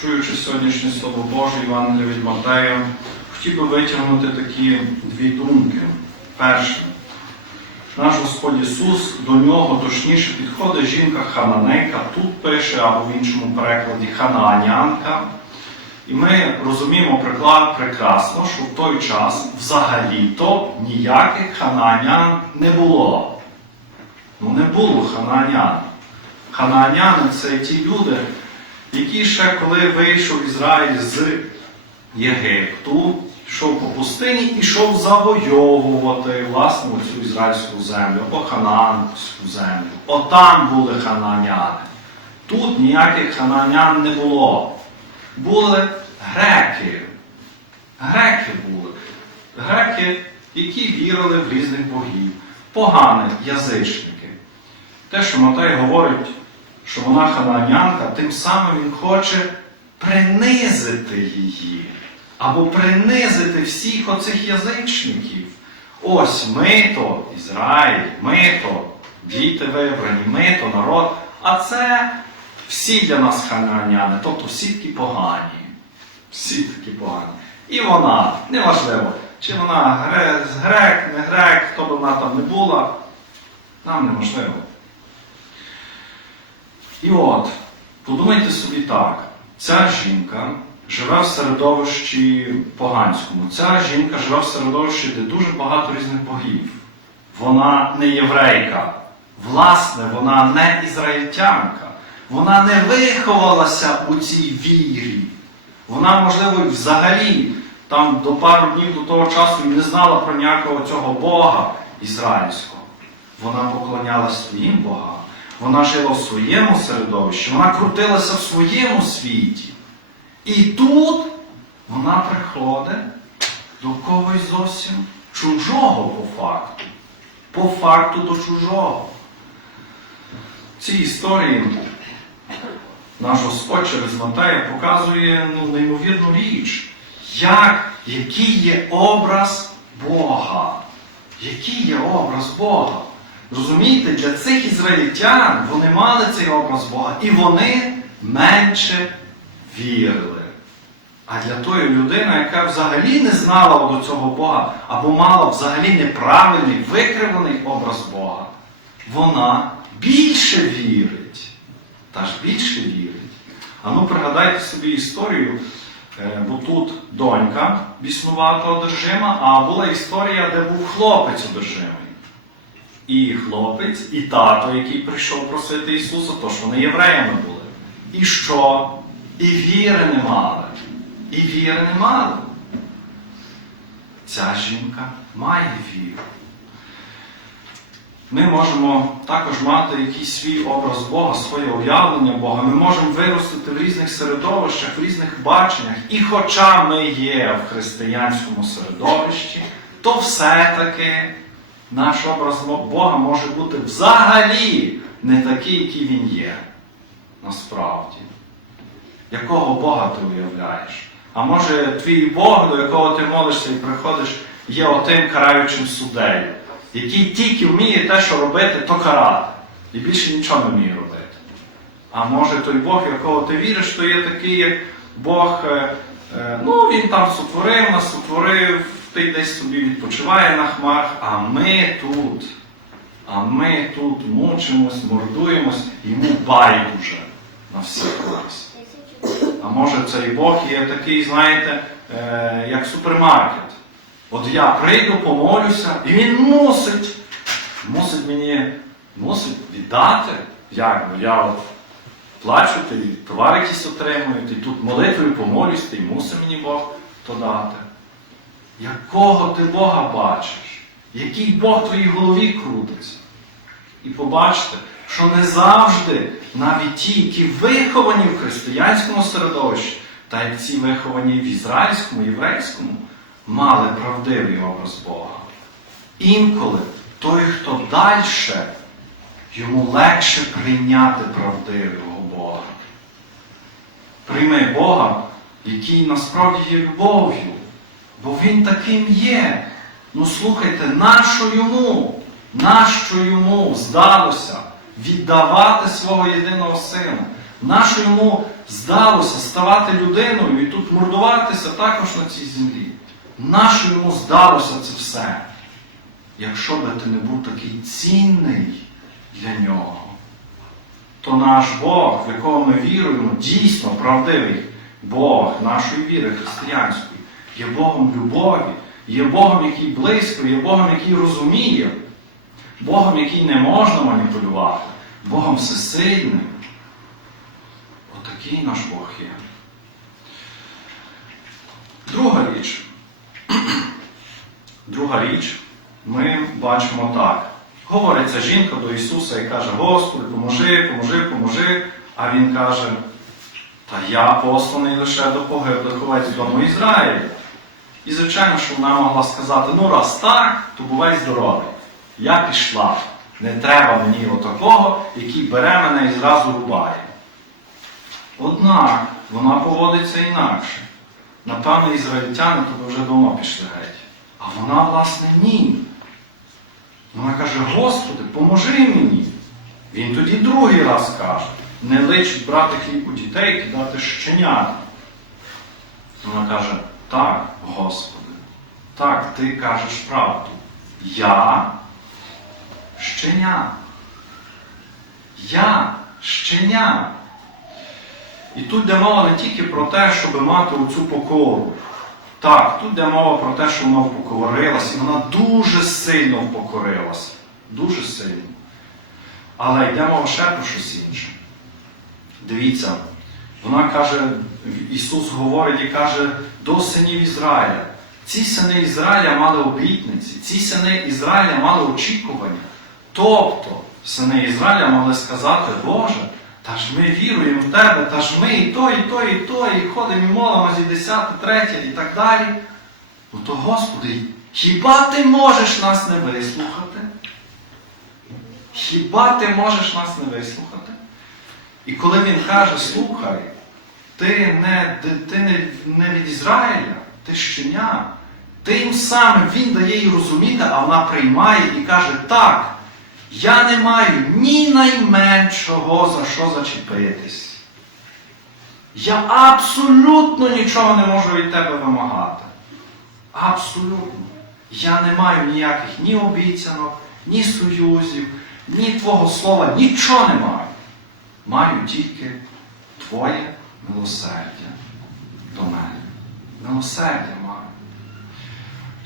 чуючи сьогоднішнє Слово Боже, Євангелія від Матея, хотів би витягнути такі дві думки. Перше, наш Господь Ісус до нього точніше підходить жінка Хананейка, тут пише, або в іншому перекладі Ханаанянка. І ми розуміємо приклад прекрасно, що в той час взагалі-то ніяких ханаанян не було. Ну не було ханаанян. Ханааняни це ті люди, які ще коли вийшов Ізраїль з Єгипту, йшов по пустині і йшов завойовувати власне цю ізраїльську землю, або ханаанську землю. Отам були ханааняни. Тут ніяких ханаанян не було. Були греки. Греки були. Греки, які вірили в різних богів, погані язичники. Те, що Матей говорить, що вона ханаанянка, тим самим він хоче принизити її. Або принизити всіх оцих язичників. Ось ми то Ізраїль, ми то діти вибрані, ми то народ. А це всі для нас ханааняни, тобто всі такі погані. Всі такі погані. І вона, неважливо, чи вона грек, не грек, хто б вона там не була, нам неможливо. І от, подумайте собі так, ця жінка живе в середовищі поганському. Ця жінка живе в середовищі, де дуже багато різних богів. Вона не єврейка. Власне, вона не ізраїльтянка. Вона не виховалася у цій вірі. Вона, можливо, взагалі там до пару днів до того часу не знала про ніякого цього Бога ізраїльського. Вона поклонялась своїм богам. Вона жила в своєму середовищі, вона крутилася в своєму світі. І тут вона приходить до когось зовсім чужого по факту. По факту до чужого. Цій історії наш Господь через Матея показує ну, неймовірну річ, як, який є образ Бога. Який є образ Бога? Розумієте, для цих ізраїльтян вони мали цей образ Бога, і вони менше вірили. А для тої людини, яка взагалі не знала до цього Бога, або мала взагалі неправильний, викривлений образ Бога, вона більше вірить. Та ж більше вірить. А ну пригадайте собі історію, е, бо тут донька біснувата одержима, а була історія, де був хлопець одержимий. І хлопець, і тато, який прийшов просити Ісуса, то ж вони євреями були. І що? І віри не мали. І віри не мали. Ця жінка має віру. Ми можемо також мати якийсь свій образ Бога, своє уявлення Бога. Ми можемо виростити в різних середовищах, в різних баченнях. І хоча ми є в християнському середовищі, то все-таки наш образ Бога може бути взагалі не такий, який він є. Насправді. Якого Бога ти уявляєш? А може твій Бог, до якого ти молишся і приходиш, є отим караючим суддею, який тільки вміє те, що робити, то карати. І більше нічого не вміє робити. А може той Бог, якого ти віриш, то є такий, як Бог, е, е, ну він там сотворив нас, сотворив, ти десь собі відпочиває на хмарах, а ми тут. А ми тут мучимось, мордуємось, йому байдуже на всіх нас. А може цей Бог є такий, знаєте, е, як супермаркет. От я прийду, помолюся, і він мусить, мусить мені мусить віддати. Як? Ну я от плачу, ти товар якийсь отримую, ти тут молитвою помолюсь, ти мусить мені Бог то дати. Якого ти Бога бачиш? Який Бог в твоїй голові крутиться? І побачите, що не завжди навіть ті, які виховані в християнському середовищі, та як ці виховані в ізраїльському, єврейському, мали правдивий образ Бога. Інколи той, хто далі, йому легше прийняти правдивого Бога. Прийми Бога, який насправді є любов'ю, бо Він таким є. Ну слухайте, нащо йому? Нащо йому здалося віддавати свого єдиного сина? Нащо йому здалося ставати людиною і тут мордуватися також на цій землі. Нащо йому здалося це все? Якщо би ти не був такий цінний для нього, то наш Бог, в якого ми віруємо, дійсно правдивий Бог нашої віри християнської, є Богом любові, є Богом, який близько, є Богом, який розуміє, Богом, який не можна маніпулювати, Богом всесильним. Отакий наш Бог є. Друга річ. Друга річ, ми бачимо так. Говориться жінка до Ісуса і каже, Господи, поможи, поможи, поможи. А Він каже, та я посланий лише до погиблих овець дому Ізраїля. І, звичайно, що вона могла сказати, ну раз так, то бувай здоровий. Я пішла. Не треба мені отакого, який бере мене і зразу рубає. Однак вона поводиться інакше. Напевно, ізраїльтяни то вже давно пішли геть. А вона, власне, ні. Вона каже, Господи, поможи мені. Він тоді другий раз каже, не личить брати хліб у дітей кидати щенят. Вона каже, так, Господи, так, ти кажеш правду. Я щеня. Я щеня. І тут йде мова не тільки про те, щоб мати оцю покору. Так, тут йде мова про те, що вона впокорилась, і вона дуже сильно впокорилась. Дуже сильно. Але йде мова ще про щось інше. Дивіться, вона каже, Ісус говорить і каже до синів Ізраїля. Ці сини Ізраїля мали обітниці, ці сини Ізраїля мали очікування. Тобто, сини Ізраїля могли сказати, Боже, та ж ми віруємо в Тебе, та ж ми і то, і то, і то, і ходимо і молимося, і десяте, третє, і так далі. Ну то, Господи, хіба ти можеш нас не вислухати? Хіба ти можеш нас не вислухати? І коли він каже, слухай, ти не, ти не, не від Ізраїля, ти щеня, тим самим він дає їй розуміти, а вона приймає і каже, так, я не маю ні найменшого за що зачепитись. Я абсолютно нічого не можу від тебе вимагати. Абсолютно. Я не маю ніяких ні обіцянок, ні союзів, ні Твого слова, нічого не маю. Маю тільки Твоє милосердя до мене. Милосердя маю.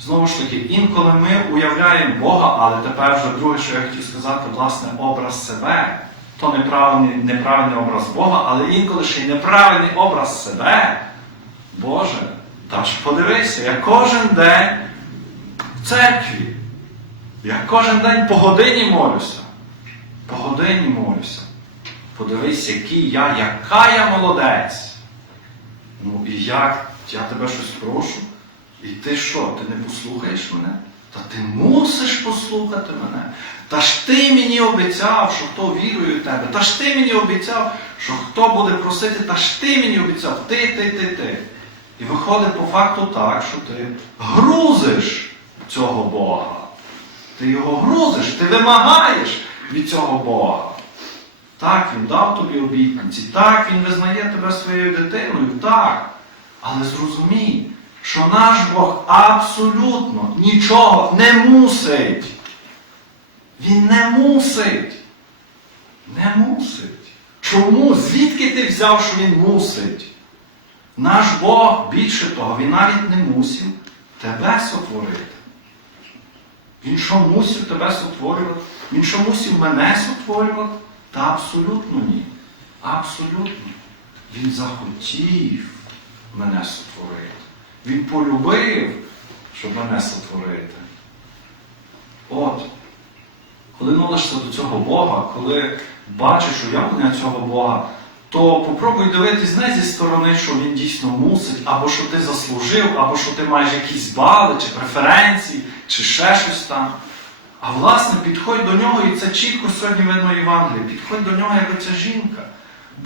Знову ж таки, інколи ми уявляємо Бога, але тепер вже друге, що я хотів сказати, власне, образ себе. То неправильний, неправильний образ Бога, але інколи ще й неправильний образ себе. Боже, та ж подивися, я кожен день в церкві. Я кожен день по годині молюся. По годині молюся. Подивись, який я, яка я молодець. Ну і як? Я тебе щось прошу. І ти що, ти не послухаєш мене? Та ти мусиш послухати мене. Та ж ти мені обіцяв, що хто вірує в тебе. Та ж ти мені обіцяв, що хто буде просити, та ж ти мені обіцяв, ти, ти, ти, ти. І виходить по факту так, що ти грузиш цього Бога. Ти його грузиш, ти вимагаєш від цього Бога. Так, він дав тобі обітниці, так, він визнає тебе своєю дитиною, так. Але зрозумій, що наш Бог абсолютно нічого не мусить. Він не мусить. Не мусить. Чому? Звідки ти взяв, що він мусить? Наш Бог, більше того, він навіть не мусив тебе сотворити. Він що мусив тебе сотворювати? Він що мусив мене сотворювати? Та абсолютно ні. Абсолютно. Він захотів мене сотворити. Він полюбив, щоб мене сотворити. От, коли молишся до цього Бога, коли бачиш уявлення цього Бога, то попробуй дивитись не зі сторони, що він дійсно мусить, або що ти заслужив, або що ти маєш якісь бали, чи преференції, чи ще щось там. А власне, підходь до нього, і це чітко сьогодні видно Євангелії, підходь до нього, як оця жінка.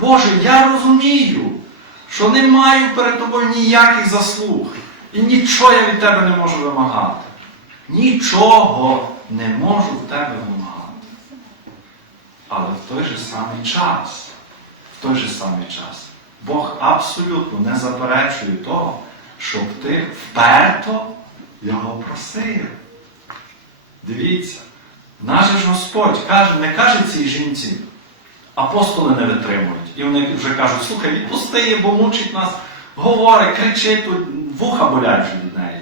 Боже, я розумію, що не маю перед тобою ніяких заслуг. І нічого я від тебе не можу вимагати. Нічого не можу в тебе вимагати. Але в той же самий час, в той же самий час, Бог абсолютно не заперечує того, щоб ти вперто його просив. Дивіться, наш Господь каже, не каже цій жінці, апостоли не витримують. І вони вже кажуть, слухай, відпусти бо мучить нас, говорить, кричить, тут вуха болять вже від неї.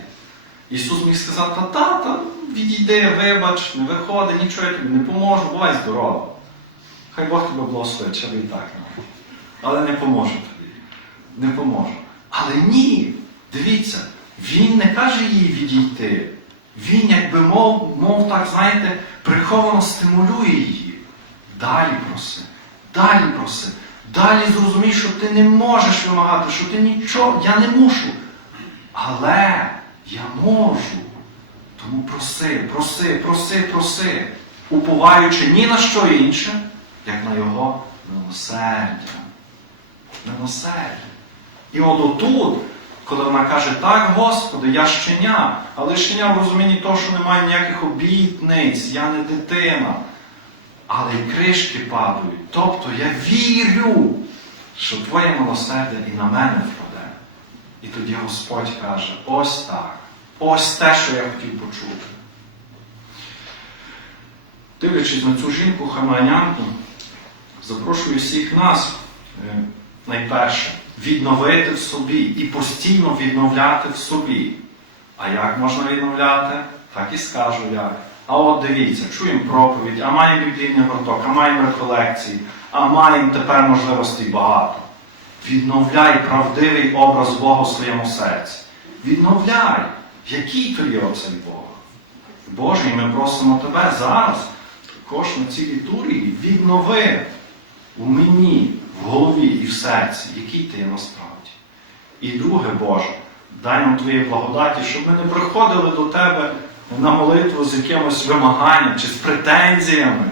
Ісус міг сказати, та тата, відійди, вибач, не виходи, нічого я тобі не поможу, бувай здорова. Хай Бог тебе благословить, ще ви і так. Але не поможе тобі. Не поможе. Але ні, дивіться, він не каже їй відійти. Він, якби мов, мов так, знаєте, приховано стимулює її. Далі проси, далі проси, далі зрозумій, що ти не можеш вимагати, що ти нічого, я не мушу. Але я можу. Тому проси, проси, проси, проси, уповаючи ні на що інше, як на його милосердя. Милосердя. І от отут, коли вона каже, так, Господи, я щеня, але щеня в розумінні того, що немає ніяких обітниць, я не дитина. Але й кришки падають. Тобто я вірю, що Твоє милосердя і на мене впаде. І тоді Господь каже, ось так, ось те, що я хотів почути. Дивлячись на цю жінку хаманянку, запрошую всіх нас е, найперше відновити в собі і постійно відновляти в собі. А як можна відновляти? Так і скажу як. А от дивіться, чуємо проповідь, а маємо біблійний гурток, а маємо реколекції, а маємо тепер можливостей багато. Відновляй правдивий образ Бога в своєму серці. Відновляй, який то є оцей Бог. Боже, і ми просимо Тебе зараз, також на цій літургії, віднови у мені, в голові і в серці, який ти є насправді. І друге, Боже, дай нам Твої благодаті, щоб ми не приходили до Тебе на молитву з якимось вимаганням чи з претензіями.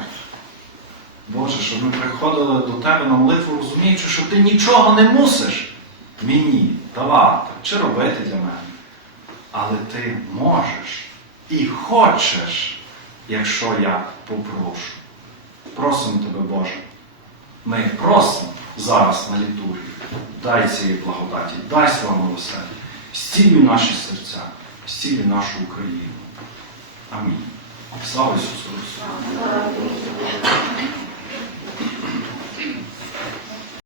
Боже, щоб ми приходили до Тебе на молитву, розуміючи, що ти нічого не мусиш мені давати чи робити для мене. Але ти можеш і хочеш, якщо я попрошу. Просимо тебе, Боже. Ми просимо зараз на літургії. Дай цієї благодаті, дай слава милосердя, зцілюй наші серця, зцілюй нашу Україну. Амінь. Слава Ісусу Христу!